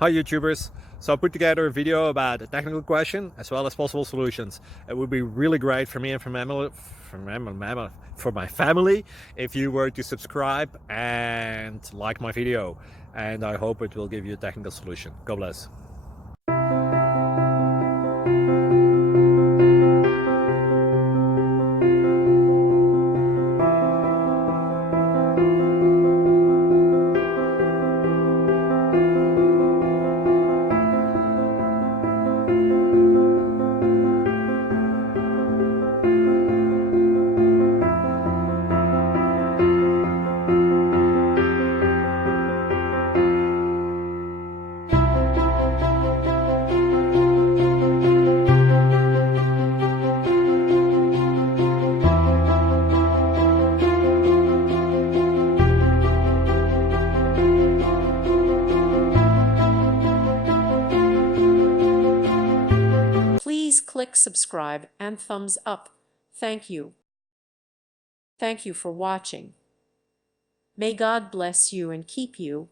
Hi YouTubers! So I put together a video about a technical question as well as possible solutions. It would be really great for me and for my family if you were to subscribe and like my video, and I hope it will give you a technical solution. God bless. Please click subscribe and thumbs up. Thank you. Thank you for watching. May God bless you and keep you.